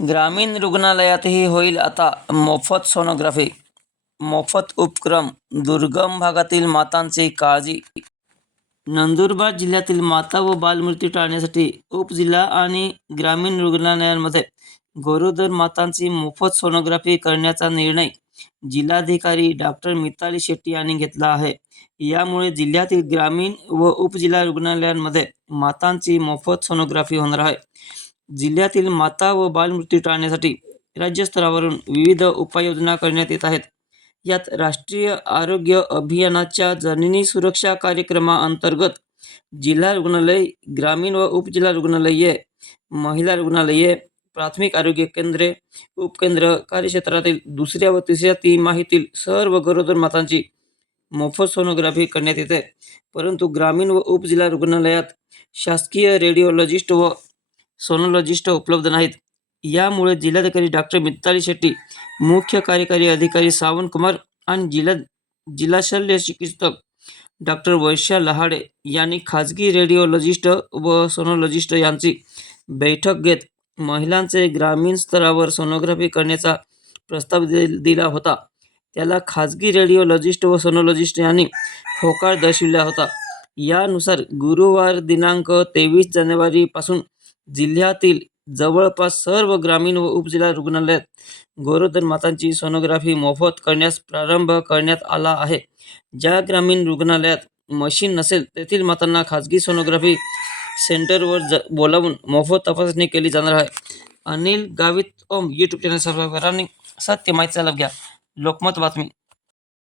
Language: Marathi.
ग्रामीण रुग्णालयातही होईल आता मोफत सोनोग्राफी मोफत उपक्रम दुर्गम भागातील मातांची काळजी. नंदुरबार जिल्ह्यातील माता व बालमृत्यू टाळण्यासाठी उपजिल्हा आणि ग्रामीण रुग्णालयांमध्ये गरोदर मातांची मोफत सोनोग्राफी करण्याचा निर्णय जिल्हाधिकारी डॉक्टर मिताली शेट्टी यांनी घेतला आहे. यामुळे जिल्ह्यातील ग्रामीण व उपजिल्हा रुग्णालयांमध्ये मातांची मोफत सोनोग्राफी होणार आहे. जिल्ह्यातील माता व बालमृत्यू टाळण्यासाठी राज्यस्तरावरून विविध उपाययोजना करण्यात येत आहेत. यात राष्ट्रीय आरोग्य अभियानाच्या जननी सुरक्षा कार्यक्रमाअंतर्गत जिल्हा रुग्णालय ग्रामीण व उपजिल्हा रुग्णालये महिला रुग्णालये प्राथमिक आरोग्य केंद्रे उपकेंद्र कार्यक्षेत्रातील दुसऱ्या व तिसऱ्या तिमाहीतील सर्व गरोदर मातांची मोफत सोनोग्राफी करण्यात येते. परंतु ग्रामीण व उपजिल्हा रुग्णालयात शासकीय रेडिओलॉजिस्ट व सोनोलॉजिस्ट उपलब्ध नाहीत. यामुळे जिल्हाधिकारी डॉक्टर मिताली शेट्टी मुख्य कार्यकारी अधिकारी सावंत कुमार आणि जिल्हा जिल्हा शल्य चिकित्सक डॉक्टर वैशा लहाडे यांनी खाजगी रेडिओलॉजिस्ट व सोनोलॉजिस्ट यांची बैठक घेत महिलांचे ग्रामीण स्तरावर सोनोग्राफी करण्याचा प्रस्ताव दि दिला होता. त्याला खाजगी रेडिओलॉजिस्ट व सोनोलॉजिस्ट यांनी होकार दर्शविला होता. यानुसार गुरुवार दिनांक तेवीस जानेवारीपासून जिल्ह्यातील जवळपास सर्व ग्रामीण व उपजिल्हा रुग्णालयात गरोदर मातांची सोनोग्राफी मोफत करण्यास प्रारंभ करण्यात आला आहे. ज्या ग्रामीण रुग्णालयात मशीन नसेल तेथील मातांना खाजगी सोनोग्राफी सेंटरवर ज बोलावून मोफत तपासणी केली जाणार आहे. Anil Gavit Om YouTube channel subscribe करा आणि सत्य माहितीचा लाभ घ्या. लोकमत बातमी.